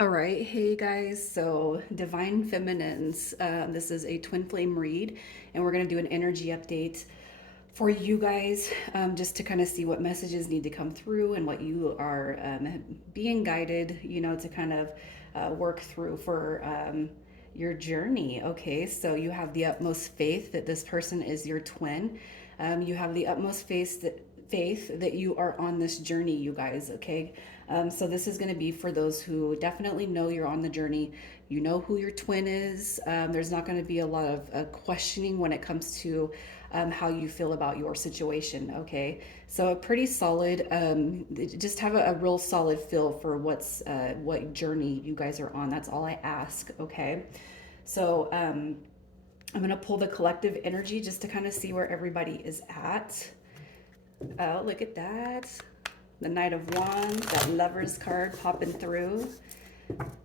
All right, hey guys. So, Divine Feminines. This is a twin flame read, and we're going to do an energy update for you guys just to kind of see what messages need to come through and what you are being guided, to kind of work through for your journey. Okay, so you have the utmost faith that this person is your twin. You have the utmost faith that you are on this journey, you guys. Okay, so this is going to be for those who definitely know you're on the journey. You know who your twin is. There's not going to be a lot of questioning when it comes to how you feel about your situation. Okay, so a pretty solid, just have a real solid feel for what journey you guys are on. That's all I ask. Okay, so I'm gonna pull the collective energy just to kind of see where everybody is at. Oh, look at that. The Knight of Wands, that Lover's card popping through.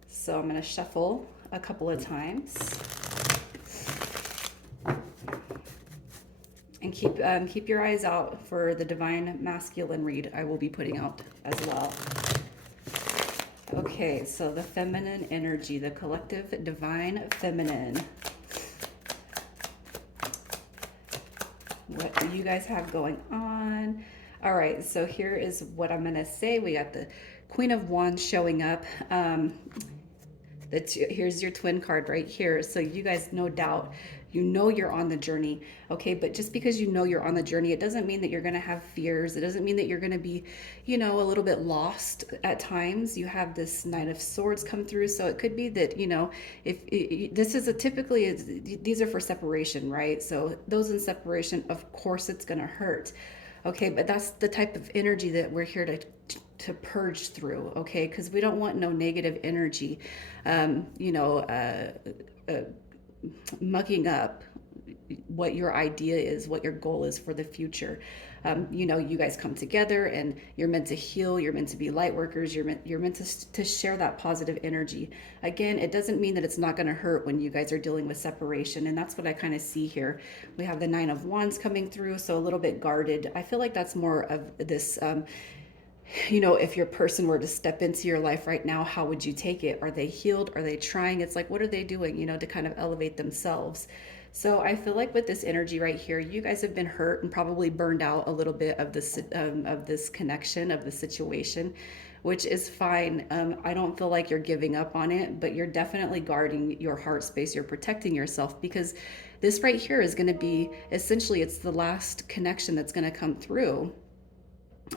So I'm going to shuffle a couple of times and keep your eyes out for the Divine Masculine read I will be putting out as well. Okay, so the feminine energy, the collective divine feminine. What do you guys have going on? All right, so here is what I'm going to say. We got the Queen of Wands showing up. Here's your twin card right here. So you guys, no doubt, you know you're on the journey. Okay, but just because you know you're on the journey, it doesn't mean that you're going to have fears. It doesn't mean that you're going to be, a little bit lost at times. You have this Knight of Swords come through, so it could be that, if this is a typically these are for separation, right? So those in separation, of course it's going to hurt. Okay, but that's the type of energy that we're here to purge through. Okay, because we don't want no negative energy, um, you know, uh, uh, mucking up what your idea is, what your goal is for the future. You guys come together and you're meant to heal. You're meant to be light workers. You're meant to share that positive energy. Again, it doesn't mean that it's not going to hurt when you guys are dealing with separation, and that's what I kind of see here. We have the Nine of Wands coming through, so a little bit guarded. I feel like that's more of this. If your person were to step into your life right now, how would you take it? Are they healed? Are they trying? It's like, what are they doing, to kind of elevate themselves? So I feel like with this energy right here, you guys have been hurt and probably burned out a little bit of this connection of the situation, which is fine. I don't feel like you're giving up on it, but you're definitely guarding your heart space. You're protecting yourself because this right here is going to be essentially it's the last connection that's going to come through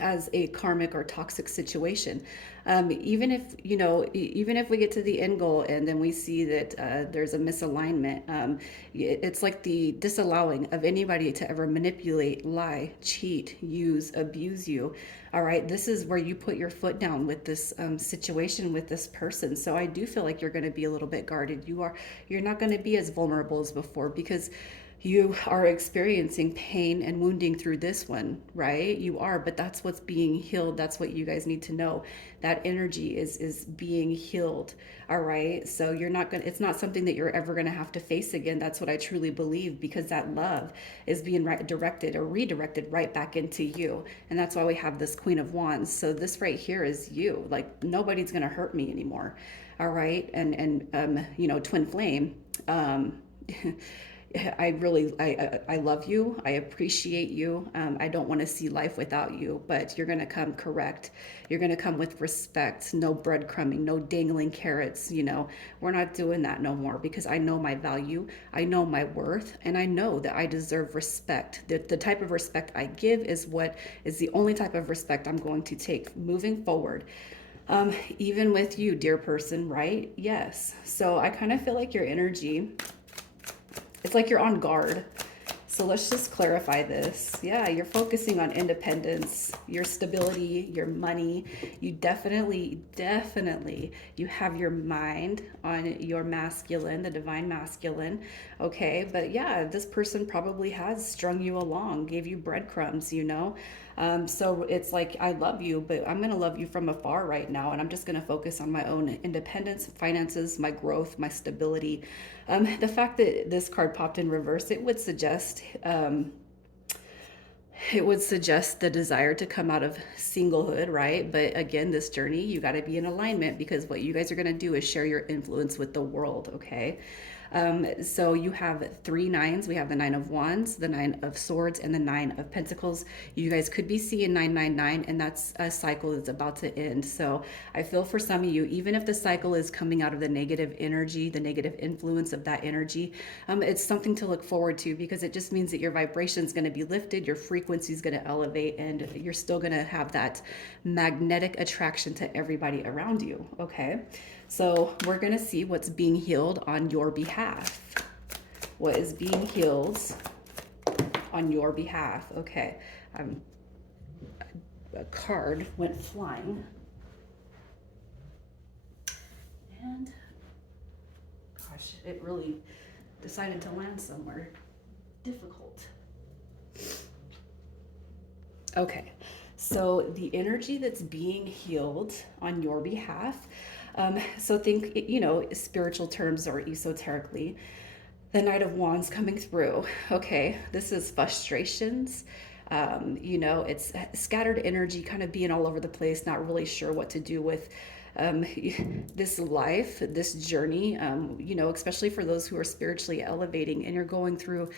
as a karmic or toxic situation. Even if we get to the end goal and then we see that there's a misalignment, it's like the disallowing of anybody to ever manipulate, lie, cheat, use, abuse you. All right, this is where you put your foot down with this situation with this person. So I do feel like you're going to be a little bit guarded. You're not going to be as vulnerable as before because you are experiencing pain and wounding through this one, right? You are, but that's what's being healed. That's what you guys need to know. That energy is being healed. All right. So you're not gonna it's not something that you're ever gonna have to face again. That's what I truly believe, because that love is being directed or redirected right back into you. And that's why we have this Queen of Wands. So this right here is you. Like, nobody's gonna hurt me anymore. All right. And twin flame. Um I love you. I appreciate you. I don't want to see life without you, but you're going to come correct. You're going to come with respect, no breadcrumbing, no dangling carrots. We're not doing that no more, because I know my value. I know my worth, and I know that I deserve respect. The type of respect I give is what is the only type of respect I'm going to take moving forward. Even with you, dear person, right? Yes. So I kind of feel like your energy, it's like you're on guard. So let's just clarify this. Yeah, you're focusing on independence, your stability, your money. You definitely, you have your mind on your masculine, the divine masculine. Okay, but yeah, this person probably has strung you along, gave you breadcrumbs. So it's like, I love you, but I'm going to love you from afar right now. And I'm just going to focus on my own independence, finances, my growth, my stability. The fact that this card popped in reverse, it would suggest It would suggest the desire to come out of singlehood, right? But again, this journey, you got to be in alignment because what you guys are going to do is share your influence with the world, okay? So you have three nines. We have the nine of wands, the nine of swords, and the nine of pentacles. You guys could be seeing 999, and that's a cycle that's about to end. So I feel for some of you, even if the cycle is coming out of the negative energy, the negative influence of that energy, it's something to look forward to because it just means that your vibration is going to be lifted, your frequency is going to elevate, and you're still going to have that magnetic attraction to everybody around you. Okay. So we're going to see what's being healed on your behalf. What is being healed on your behalf? Okay. Um, a card went flying. And gosh, it really decided to land somewhere difficult. Okay. So the energy that's being healed on your behalf, so think, spiritual terms or esoterically, the Knight of Wands coming through. Okay, this is frustrations. It's scattered energy, kind of being all over the place, not really sure what to do with um, this life, this journey, especially for those who are spiritually elevating and you're going through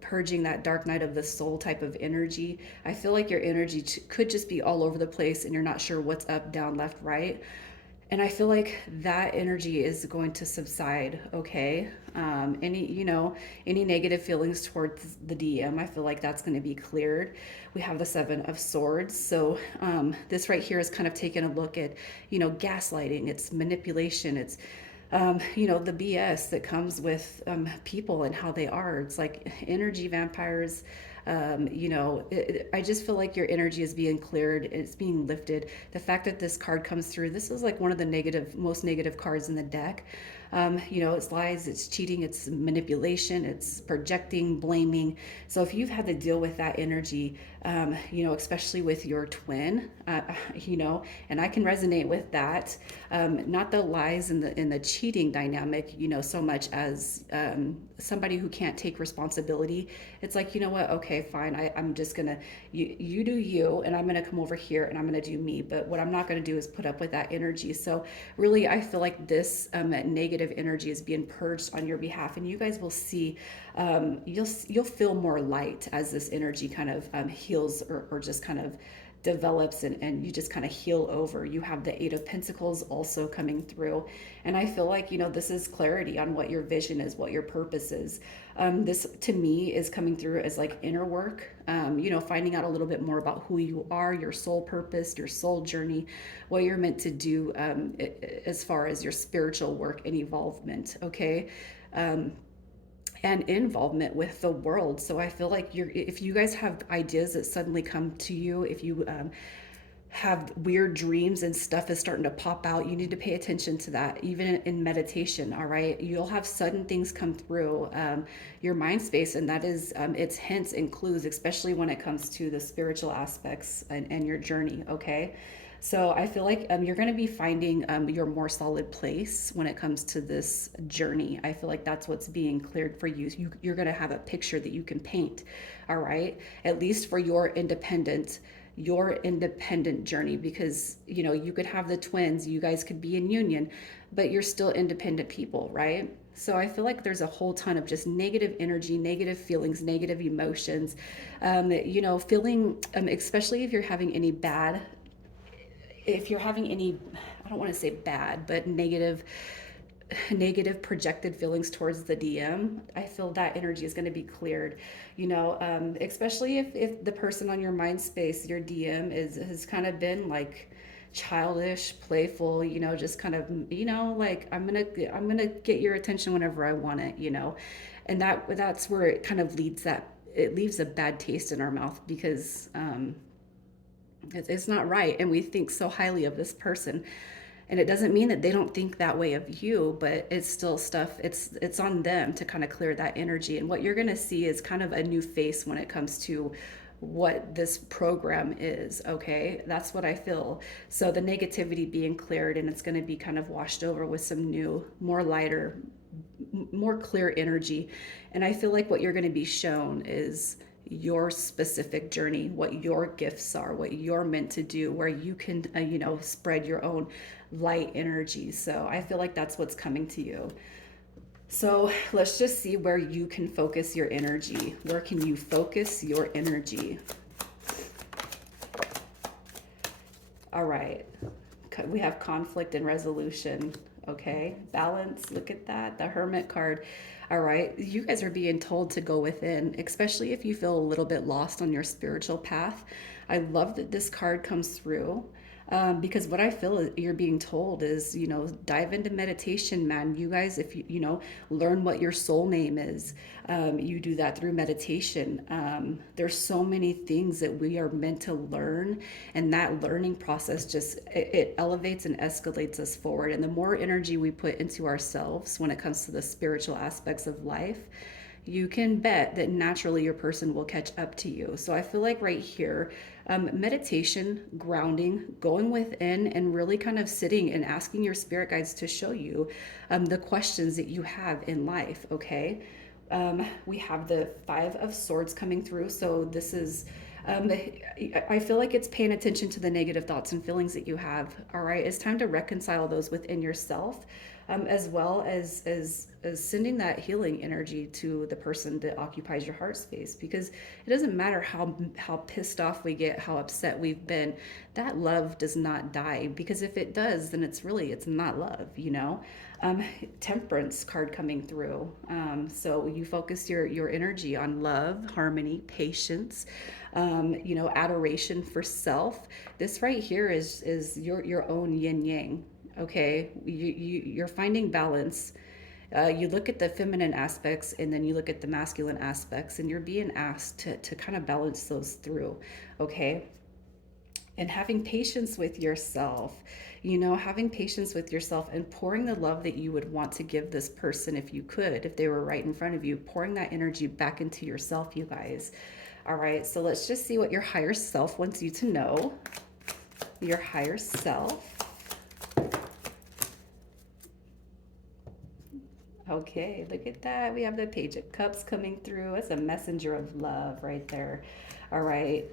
purging that dark night of the soul type of energy. I feel like your energy could just be all over the place and you're not sure what's up, down, left, right. And I feel like that energy is going to subside. Okay. Any negative feelings towards the DM, I feel like that's going to be cleared. We have the Seven of Swords. So this right here is kind of taking a look at, gaslighting, it's manipulation, it's the BS that comes with people and how they are. It's like energy vampires. I just feel like your energy is being cleared. It's being lifted. The fact that this card comes through, this is like one of the most negative cards in the deck. It's lies, it's cheating, it's manipulation, it's projecting, blaming. So if you've had to deal with that energy, especially with your twin, and I can resonate with that. Not the lies and the cheating dynamic, so much as somebody who can't take responsibility. It's like, you know what? Okay, fine. I'm just gonna you do you, and I'm gonna come over here and I'm gonna do me. But what I'm not gonna do is put up with that energy. So really, I feel like this negative energy is being purged on your behalf, and you guys will see. You'll feel more light as this energy kind of heals or just kind of develops and you just kind of heal over. You have the Eight of Pentacles also coming through. And I feel like, this is clarity on what your vision is, what your purpose is. This to me is coming through as like inner work, finding out a little bit more about who you are, your soul purpose, your soul journey, what you're meant to do as far as your spiritual work and evolvement. Okay. And involvement with the world. So I feel like if you guys have ideas that suddenly come to you, if you have weird dreams and stuff is starting to pop out, you need to pay attention to that, even in meditation. All right, you'll have sudden things come through your mind space, and that is it's hints and clues, especially when it comes to the spiritual aspects and your journey. Okay. So I feel like you're going to be finding your more solid place when it comes to this journey. I feel like that's what's being cleared for you. You're going to have a picture that you can paint, all right? At least for your independent journey, because you could have the twins, you guys could be in union, but you're still independent people, right? So I feel like there's a whole ton of just negative energy, negative feelings, negative emotions, feeling, especially if you're having any, I don't want to say bad, but negative projected feelings towards the DM, I feel that energy is going to be cleared, especially if the person on your mind space, your DM has kind of been like childish, playful, just kind of, like I'm going to get your attention whenever I want it, and that's where it kind of it leaves a bad taste in our mouth because it's not right. And we think so highly of this person. And it doesn't mean that they don't think that way of you, but it's still stuff. It's on them to kind of clear that energy. And what you're going to see is kind of a new face when it comes to what this program is. Okay, that's what I feel. So the negativity being cleared, and it's going to be kind of washed over with some new, more lighter, more clear energy. And I feel like what you're going to be shown is your specific journey, what your gifts are, what you're meant to do, where you can, spread your own light energy. So I feel like that's what's coming to you. So let's just see where you can focus your energy. Where can you focus your energy? All right. We have conflict and resolution. Okay. Balance. Look at that. The Hermit card. All right. You guys are being told to go within, especially if you feel a little bit lost on your spiritual path. I love that this card comes through. Because what I feel you're being told is, dive into meditation, man. You guys, if learn what your soul name is, you do that through meditation. There's so many things that we are meant to learn, and that learning process just it elevates and escalates us forward. And the more energy we put into ourselves when it comes to the spiritual aspects of life, you can bet that naturally your person will catch up to you. So I feel like right here, meditation, grounding, going within, and really kind of sitting and asking your spirit guides to show you the questions that you have in life. Okay. We have the Five of Swords coming through. So this is, I feel like it's paying attention to the negative thoughts and feelings that you have. All right. It's time to reconcile those within yourself, as well as sending that healing energy to the person that occupies your heart space, because it doesn't matter how pissed off we get, how upset we've been, that love does not die, because if it does, then it's not love. Temperance card coming through. So you focus your energy on love, harmony, patience, adoration for self. This right here is your own yin yang. Okay, you're finding balance. You look at the feminine aspects and then you look at the masculine aspects, and you're being asked to kind of balance those through. Okay, and having patience with yourself, having patience with yourself and pouring the love that you would want to give this person, if you could, if they were right in front of you, pouring that energy back into yourself, you guys. All right, so let's just see what your higher self wants you to know. Your higher self. Okay, look at that. We have the Page of Cups coming through. It's a messenger of love right there. All right.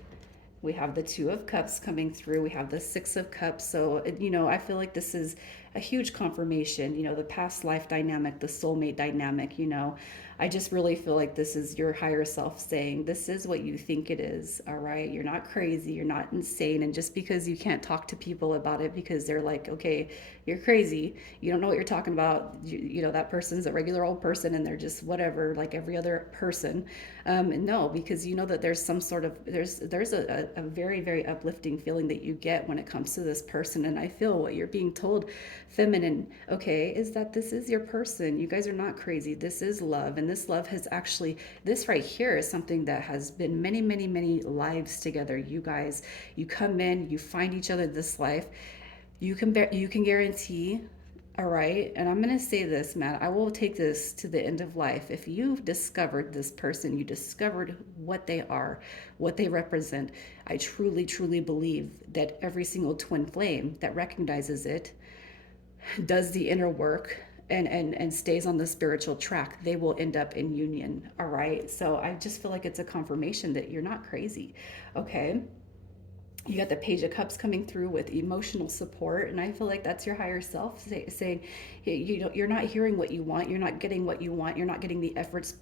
We have the Two of Cups coming through. We have the Six of Cups. So, I feel like this is a huge confirmation, the past life dynamic, the soulmate dynamic. I just really feel like this is your higher self saying, this is what you think it is. All right. You're not crazy. You're not insane. And just because you can't talk to people about it because they're like, okay, you're crazy, you don't know what you're talking about. That person's a regular old person and they're just whatever, like every other person. No, because you know that there's some sort of, there's a very, very uplifting feeling that you get when it comes to this person. And I feel what you're being told, feminine, okay, is that this is your person. You guys are not crazy. This is love. And this love has actually, this right here is something that has been many, many, many lives together. You guys, you come in, you find each other this life. You can guarantee, all right, and I'm going to say this, Matt, I will take this to the end of life. If you've discovered this person, you discovered what they are, what they represent, I truly, truly believe that every single twin flame that recognizes it, does the inner work, and stays on the spiritual track, they will end up in union. All right. So I just feel like it's a confirmation that you're not crazy. Okay. You got the Page of Cups coming through with emotional support, and I feel like that's your higher self saying, hey, you're not hearing what you want, you're not getting what you want, you're not getting the efforts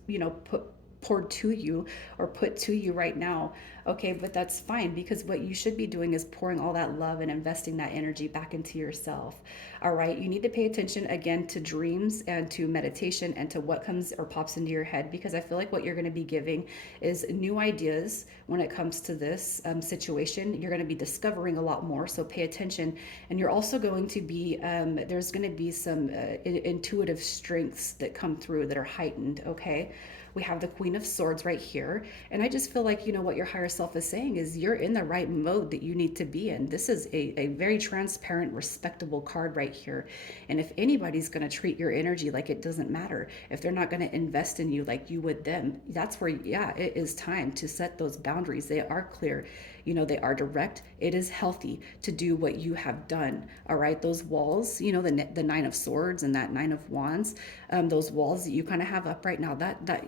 poured to you or put to you right now. Okay, but that's fine, because what you should be doing is pouring all that love and investing that energy back into yourself. All right, you need to pay attention again to dreams and to meditation and to what comes or pops into your head, because I feel like what you're going to be giving is new ideas when it comes to this situation. You're going to be discovering a lot more, so pay attention. And you're also going to be, there's going to be some intuitive strengths that come through that are heightened. Okay, we have the Queen of Swords right here. And I just feel like, what your higher self is saying is you're in the right mode that you need to be in. This is a very transparent, respectable card right here. And if anybody's going to treat your energy like it doesn't matter, if they're not going to invest in you like you would them, that's where, yeah, it is time to set those boundaries. They are clear. They are direct. It is healthy to do what you have done. All right. Those walls, the Nine of Swords and that Nine of Wands, those walls that you kind of have up right now, that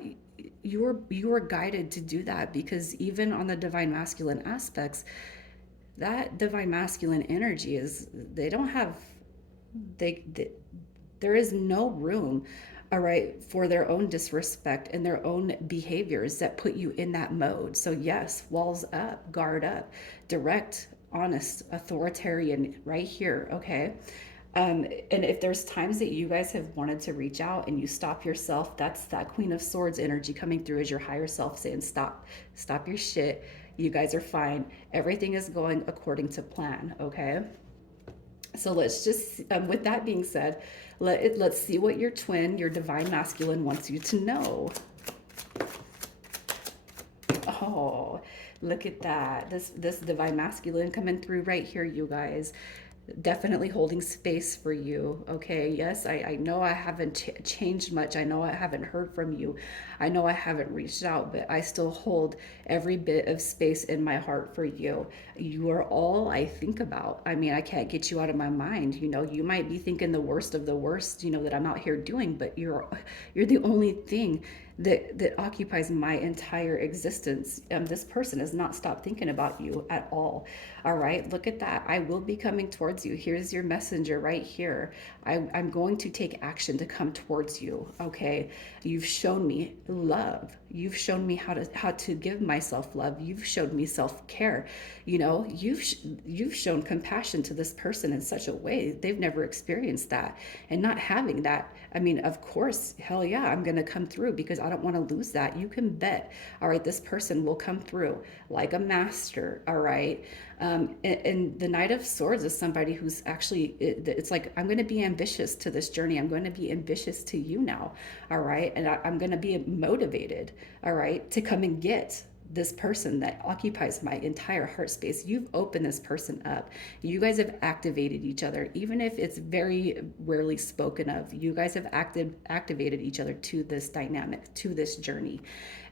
you're guided to do that, because even on the divine masculine aspects, that divine masculine energy is, they don't have, they there is no room, all right, for their own disrespect and their own behaviors that put you in that mode. So yes, walls up, guard up, direct, honest, authoritarian right here, okay? And if there's times that you guys have wanted to reach out and you stop yourself, that's that Queen of Swords energy coming through as your higher self saying, stop your shit. You guys are fine. Everything is going according to plan, okay? So let's just, with that being said, let's see what your twin, your divine masculine, wants you to know. Oh, look at that. This divine masculine coming through right here, you guys. Definitely holding space for you. Okay. Yes, I know I haven't changed much. I know I haven't heard from you. I know I haven't reached out, but I still hold every bit of space in my heart for you. You are all I think about. I mean, I can't get you out of my mind. You know, you might be thinking the worst of the worst, you know, that I'm out here doing, but you're the only thing that occupies my entire existence. This person has not stopped thinking about you at all. All right, look at that. I will be coming towards you. Here's your messenger right here. I'm going to take action to come towards you. Okay, you've shown me love. You've shown me how to give myself love. You've showed me self-care. You know, you've shown compassion to this person in such a way they've never experienced that. And not having that, I mean, of course, hell yeah, I'm going to come through because I don't want to lose that. You can bet, all right, this person will come through like a master, all right? And the Knight of Swords is somebody who's actually, it's like, I'm going to be ambitious to this journey. I'm going to be ambitious to you now, all right? And I'm going to be motivated, all right, to come and get this person that occupies my entire heart space. You've opened this person up. You guys have activated each other, even if it's very rarely spoken of. You guys have activated each other to this dynamic, to this journey.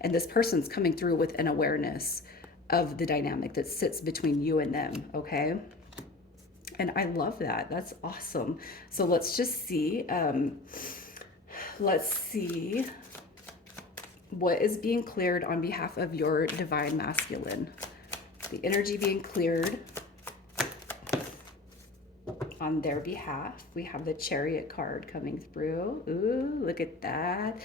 And this person's coming through with an awareness of the dynamic that sits between you and them, okay? And I love that. That's awesome. So let's just see. Let's see what is being cleared on behalf of your divine masculine. The energy being cleared on their behalf. We have the Chariot card coming through. Ooh, look at that.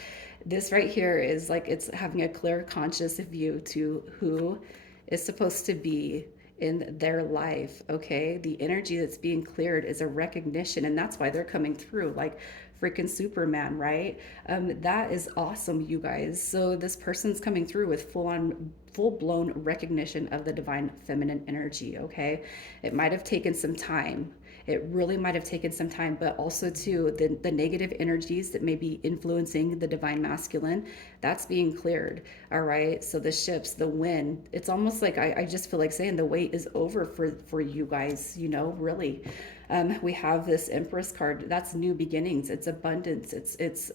This right here is like it's having a clear conscious view to who is supposed to be in their life, okay? The energy that's being cleared is a recognition, and that's why they're coming through like freaking Superman, right? That is awesome, you guys. So this person's coming through with full-blown recognition of the divine feminine energy, okay? It might have taken some time. It really might have taken some time, but also too, the negative energies that may be influencing the divine masculine, that's being cleared. All right. So the ships, the wind, it's almost like I just feel like saying the wait is over for you guys, you know, really. We have this Empress card. That's new beginnings. It's abundance. It's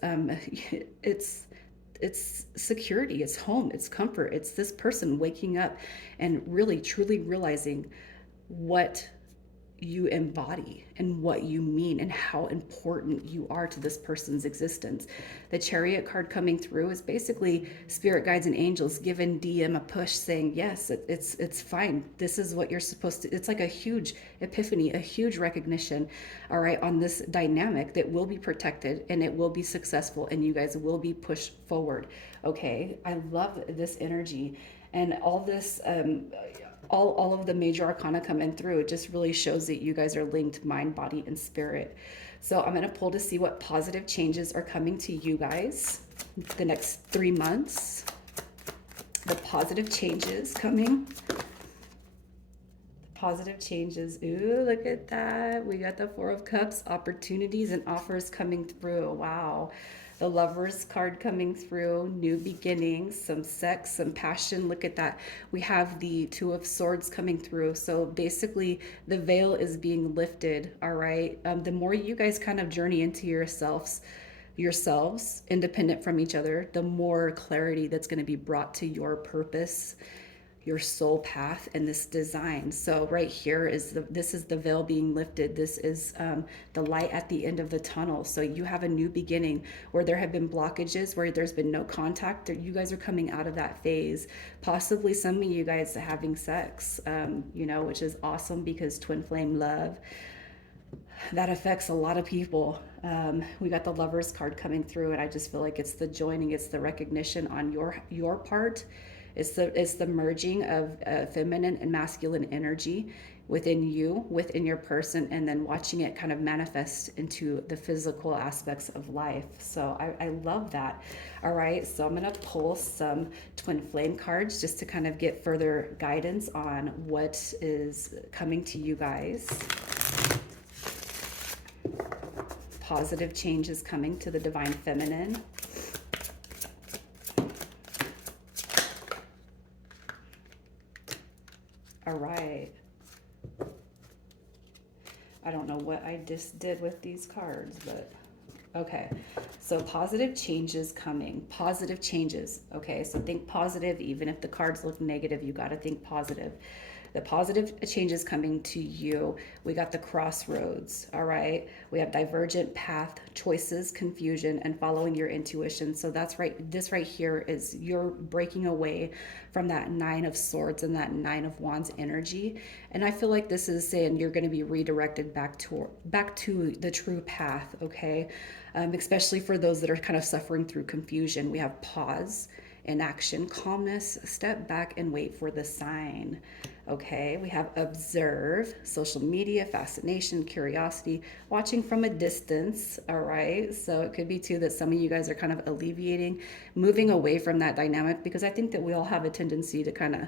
security, it's home, it's comfort. It's this person waking up and really truly realizing what you embody and what you mean and how important you are to this person's existence. The Chariot card coming through is basically spirit guides and angels giving DM a push saying, yes, it's fine. This is what you're supposed to. It's like a huge epiphany, a huge recognition, all right, on this dynamic that will be protected and it will be successful and you guys will be pushed forward. Okay, I love this energy and all this all of the major arcana coming through. It just really shows that you guys are linked mind, body, and spirit. So I'm going to pull to see what positive changes are coming to you guys the next 3 months. The positive changes coming. Positive changes. Ooh, look at that. We got the Four of Cups, opportunities and offers coming through. Wow. The Lovers card coming through, new beginnings, some sex, some passion. Look at that. We have the Two of Swords coming through. So basically, the veil is being lifted. All right. The more you guys kind of journey into yourselves, independent from each other, the more clarity that's going to be brought to your purpose, your soul path and this design. So right here is this is the veil being lifted. This is the light at the end of the tunnel. So you have a new beginning where there have been blockages, where there's been no contact. You guys are coming out of that phase. Possibly some of you guys having sex, which is awesome because twin flame love that affects a lot of people. We got the Lovers card coming through, and I just feel like it's the joining, it's the recognition on your part. It's the merging of feminine and masculine energy within you, within your person, and then watching it kind of manifest into the physical aspects of life. So I love that. All right, so I'm gonna pull some twin flame cards just to kind of get further guidance on what is coming to you guys. Positive changes coming to the divine feminine. All right. I don't know what I just did with these cards, but okay. So positive changes coming. Positive changes. Okay, so think positive. Even if the cards look negative, you got to think positive. The positive changes coming to you. We got the crossroads, all right? We have divergent path, choices, confusion, and following your intuition. So that's right. This right here is you're breaking away from that Nine of Swords and that Nine of Wands energy. And I feel like this is saying you're going to be redirected back to the true path, okay? Especially for those that are kind of suffering through confusion. We have pause, inaction, calmness, step back and wait for the sign. Okay, we have observe, social media, fascination, curiosity, watching from a distance. All right, so it could be too that some of you guys are kind of alleviating, moving away from that dynamic, because I think that we all have a tendency to kind of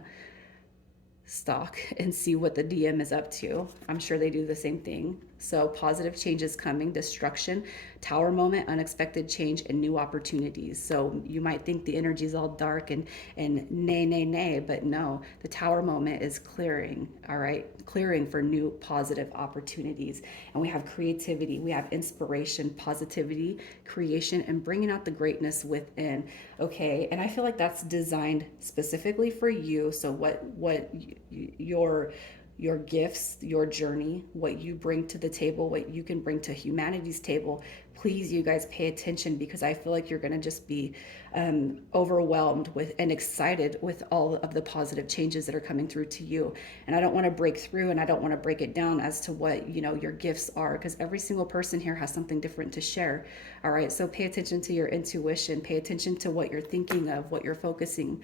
stalk and see what the DM is up to. I'm sure they do the same thing. So positive changes coming, destruction, tower moment, unexpected change, and new opportunities. So you might think the energy is all dark and nay, but no, the tower moment is clearing, all right? Clearing for new positive opportunities. And we have creativity, we have inspiration, positivity, creation, and bringing out the greatness within, okay? And I feel like that's designed specifically for you. So what your gifts, your journey, what you bring to the table, what you can bring to humanity's table. Please, you guys, pay attention, because I feel like you're going to just be overwhelmed with and excited with all of the positive changes that are coming through to you. And I don't want to break through, and I don't want to break it down as to what your gifts are, because every single person here has something different to share. All right, so pay attention to your intuition, pay attention to what you're thinking of, what you're focusing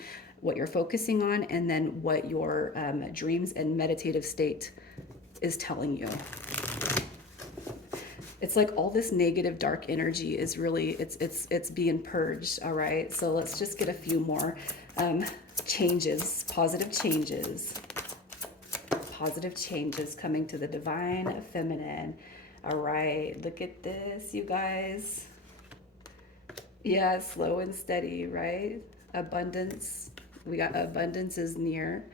on, and then what your dreams and meditative state is telling you. It's like all this negative dark energy is really it's being purged. All right, so let's just get a few more changes, positive changes coming to the divine feminine. All right, look at this, you guys. Yeah, slow and steady, right? Abundance. We got abundance is near.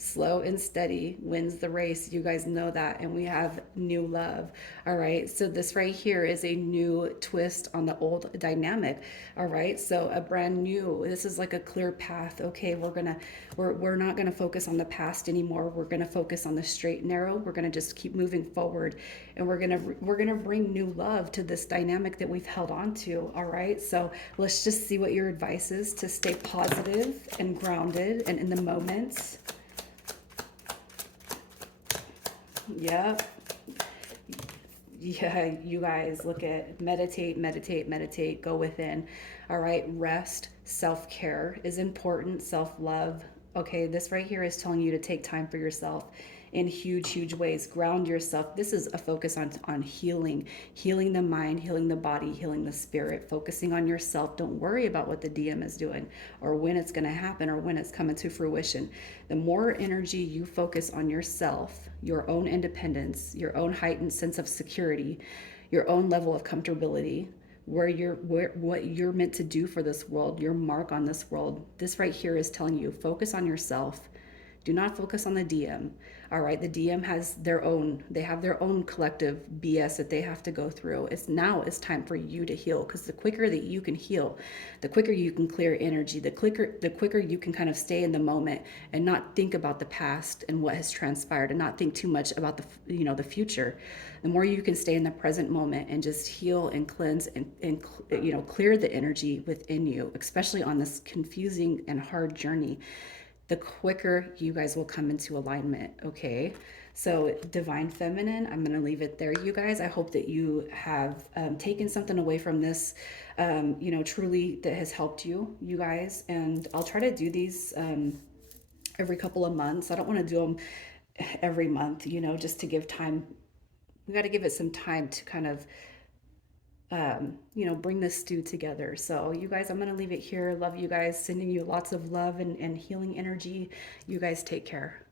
Slow and steady wins the race. You guys know that. And we have new love. All right. So this right here is a new twist on the old dynamic. All right. So a brand new, this is like a clear path. Okay. We're not going to focus on the past anymore. We're going to focus on the straight and narrow. We're going to just keep moving forward, and we're going to bring new love to this dynamic that we've held on to. All right. So let's just see what your advice is to stay positive and grounded and in the moment. Yep. Yeah, you guys, look at meditate, go within. All right, rest, self-care is important, self-love. Okay, this right here is telling you to take time for yourself in huge ways. Ground yourself. This is a focus on healing the mind, healing the body, healing the spirit, focusing on yourself. Don't worry about what the DM is doing or when it's going to happen or when it's coming to fruition. The more energy you focus on yourself, your own independence, your own heightened sense of security, your own level of comfortability, what you're meant to do for this world, your mark on this world. This right here is telling you, focus on yourself. Do not focus on the DM. All right, the DM has their own, they have their own collective BS that they have to go through. It's time for you to heal, because the quicker that you can heal, the quicker you can clear energy, the quicker you can kind of stay in the moment and not think about the past and what has transpired, and not think too much about the future. The more you can stay in the present moment and just heal and cleanse and clear the energy within you, especially on this confusing and hard journey, the quicker you guys will come into alignment. Okay, so divine feminine, I'm going to leave it there, you guys. I hope that you have taken something away from this, truly, that has helped you guys. And I'll try to do these every couple of months. I don't want to do them every month, just to give time. We got to give it some time to kind of bring this stew together. So, you guys, I'm going to leave it here. Love you guys. Sending you lots of love and healing energy. You guys take care.